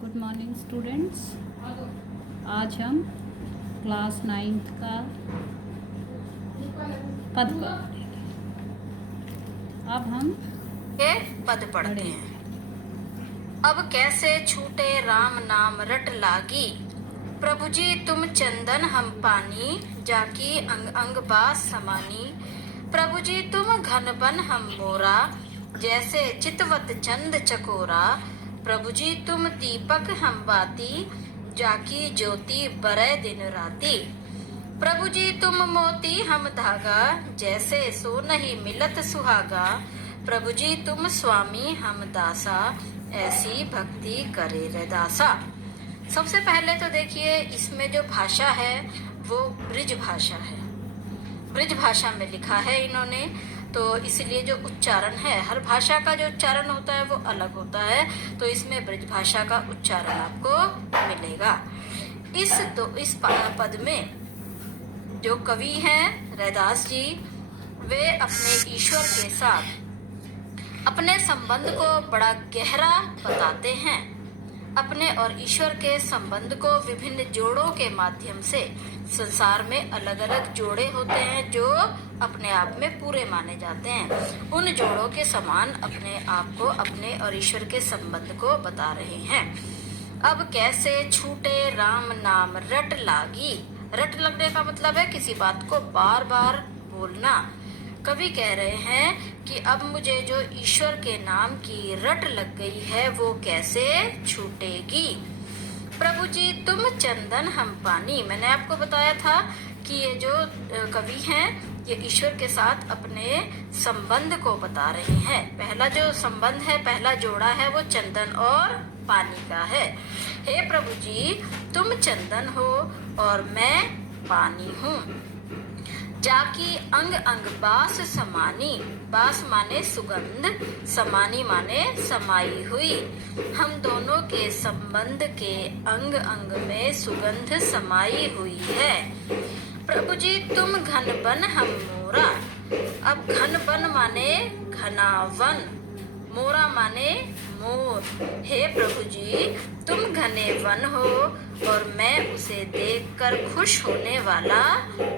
Good morning students. आज हम class 9th का पद पढ़ेंगे। अब हम के पद पढ़ते हैं। अब कैसे छूटे राम नाम रट लागी, प्रभु जी तुम चंदन हम पानी, जाकी अंग अंग बास समानी। प्रभु जी तुम घन बन हम मोरा, जैसे चितवत चंद चकोरा। प्रभु जी तुम दीपक हम बाती, जाकी ज्योति बरै दिन राती। प्रभु जी तुम मोती हम धागा, जैसे सो नहीं मिलत सुहागा। प्रभु जी तुम स्वामी हम दासा, ऐसी भक्ति करे रे दासा। सबसे पहले तो देखिए इसमें जो भाषा है वो ब्रिज भाषा है। ब्रिज भाषा में लिखा है इन्होंने, तो इसलिए जो उच्चारण है, हर भाषा का जो उच्चारण होता है वो अलग होता है, तो इसमें ब्रिज भाषा का उच्चारण आपको मिलेगा। इस पद में जो कवि हैं रैदास जी, वे अपने ईश्वर के साथ अपने संबंध को बड़ा गहरा बताते हैं। अपने और ईश्वर के संबंध को विभिन्न जोड़ों के माध्यम से, संसार में अलग अलग जोड़े होते हैं जो अपने आप में पूरे माने जाते हैं, उन जोड़ों के समान अपने आप को, अपने और ईश्वर के संबंध को बता रहे हैं। अब कैसे छूटे राम नाम रट लागी। रट लगने का मतलब है किसी बात को बार बार बोलना। कवि कह रहे हैं कि अब मुझे जो ईश्वर के नाम की रट लग गई है वो कैसे छूटेगी। प्रभु जी तुम चंदन हम पानी। मैंने आपको बताया था कि ये जो कवि हैं ये ईश्वर के साथ अपने संबंध को बता रहे हैं। पहला जो संबंध है, पहला जोड़ा है वो चंदन और पानी का है। हे प्रभु जी तुम चंदन हो और मैं पानी हूँ। जाकी अंग अंग बास समानी। बास माने सुगंध, समानी माने समाई हुई। हम दोनों के संबंध के अंग अंग में सुगंध समाई हुई है। प्रभु जी तुम घन बन हम मोरा। अब घन बन माने घना वन, मोरा माने मोर। हे प्रभु जी तुम घने वन हो और मैं उसे देखकर खुश होने वाला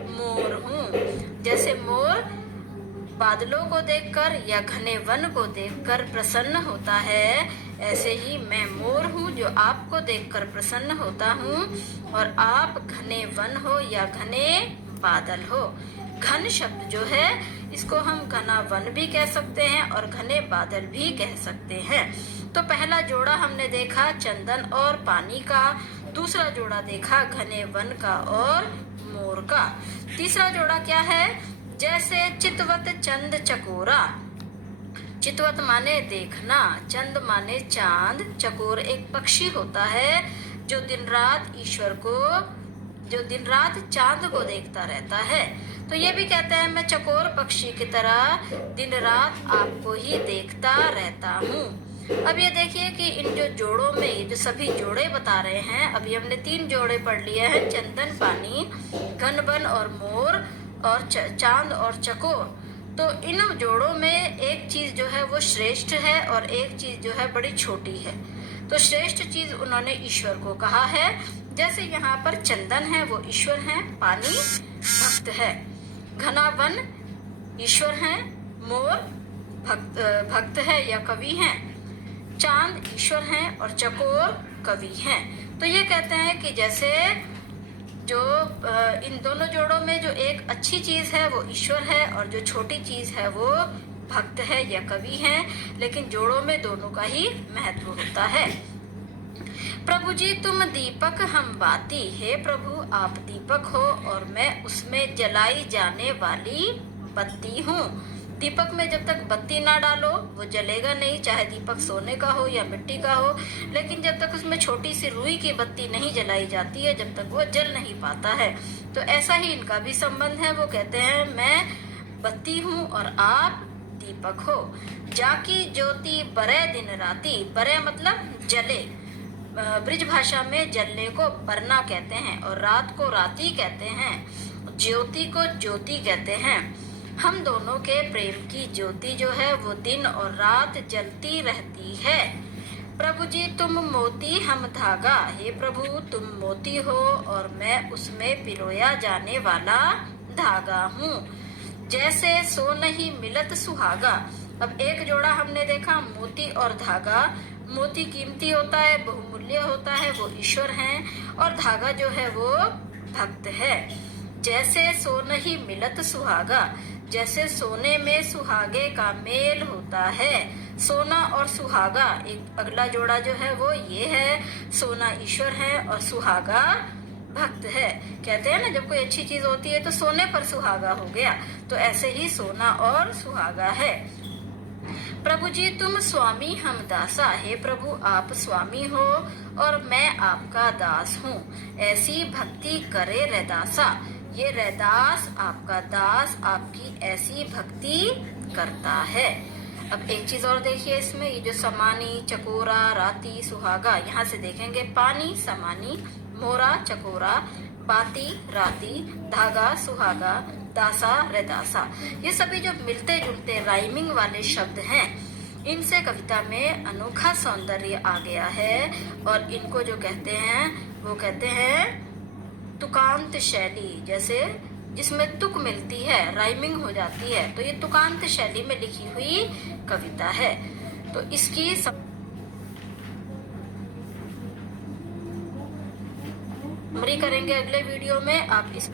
मोर हूँ। जैसे मोर बादलों को देखकर या घने वन को देखकर प्रसन्न होता है, ऐसे ही मैं मोर हूँ जो आपको देखकर प्रसन्न होता हूँ और आप घने वन हो या घने बादल हो। घन शब्द जो है इसको हम घना वन भी कह सकते हैं और घने बादल भी कह सकते हैं। तो पहला जोड़ा हमने देखा चंदन और पानी का, दूसरा जोड़ा देखा घने वन का और मोर का। तीसरा जोड़ा क्या है? जैसे चितवत चंद चकोरा। चितवत माने देखना, चंद माने चांद, चकोर एक पक्षी होता है जो दिन रात चांद को देखता रहता है। तो ये भी कहते हैं मैं चकोर पक्षी की तरह दिन रात आपको ही देखता रहता हूँ। अब ये देखिए कि इन जो जोड़ों में जो सभी जोड़े बता रहे हैं, अभी हमने 3 जोड़े पढ़ लिए हैं, चंदन पानी, घन बन और मोर और चांद और चकोर। तो इन जोड़ों में एक चीज जो है वो श्रेष्ठ है और एक चीज जो है बड़ी छोटी है। तो श्रेष्ठ चीज उन्होंने ईश्वर को कहा है। जैसे यहाँ पर चंदन है वो ईश्वर है, पानी भक्त है, घना वन ईश्वर है, मोर भक्त है या कवि है, चांद ईश्वर है और चकोर कवि है। तो ये कहते हैं कि जैसे जो इन दोनों जोड़ों में जो एक अच्छी चीज है वो ईश्वर है और जो छोटी चीज है वो भक्त है या कवि है, लेकिन जोड़ों में दोनों का ही महत्व होता है। प्रभु जी तुम दीपक हम बाती। हे प्रभु आप दीपक हो और मैं उसमें जलाई जाने वाली बत्ती हूँ। दीपक में जब तक बत्ती ना डालो वो जलेगा नहीं, चाहे दीपक सोने का हो या मिट्टी का हो, लेकिन जब तक उसमें छोटी सी रुई की बत्ती नहीं जलाई जाती है, जब तक वो जल नहीं पाता है। तो ऐसा ही इनका भी संबंध है। वो कहते हैं मैं बत्ती हूँ और आप दीपक हो। जाकी ज्योति बरै दिन राती। बरै मतलब जले, ब्रिज भाषा में जलने को बरना कहते हैं और रात को राती कहते हैं, ज्योति को ज्योति कहते हैं। हम दोनों के प्रेम की ज्योति जो है वो दिन और रात जलती रहती है। प्रभु जी तुम मोती हम धागा, हे प्रभु तुम मोती हो और मैं उसमें पिरोया जाने वाला धागा हूँ। जैसे सो नहीं मिलत सुहागा। अब एक जोड़ा हमने देखा मोती और धागा। मोती कीमती होता है, बहुमूल्य होता है, वो ईश्वर हैं, और धागा जो है वो भक्त है। जैसे सो नहीं मिलत सुहागा, जैसे सोने में सुहागे का मेल होता है। सोना और सुहागा, एक अगला जोड़ा जो है वो ये है, सोना ईश्वर है और सुहागा भक्त है। कहते हैं ना जब कोई अच्छी चीज होती है तो सोने पर सुहागा हो गया, तो ऐसे ही सोना और सुहागा है। प्रभु जी तुम स्वामी हम दासा, हे प्रभु आप स्वामी हो और मैं आपका दास हूँ। ऐसी भक्ति करे रैदासा, ये रैदास आपका दास आपकी ऐसी भक्ति करता है। अब एक चीज और देखिए इसमें, ये जो समानी, चकोरा, राती, सुहागा, यहाँ से देखेंगे पानी समानी, मोरा चकोरा, बाती राती, धागा सुहागा, दासा रैदासा, ये सभी जो मिलते जुलते राइमिंग वाले शब्द हैं, इनसे कविता में अनोखा सौंदर्य आ गया है। और इनको जो कहते हैं वो कहते हैं तुकांत शैली, जैसे जिसमें तुक मिलती है, राइमिंग हो जाती है, तो ये तुकांत शैली में लिखी हुई कविता है। तो इसकी समरी करेंगे अगले वीडियो में। आप इस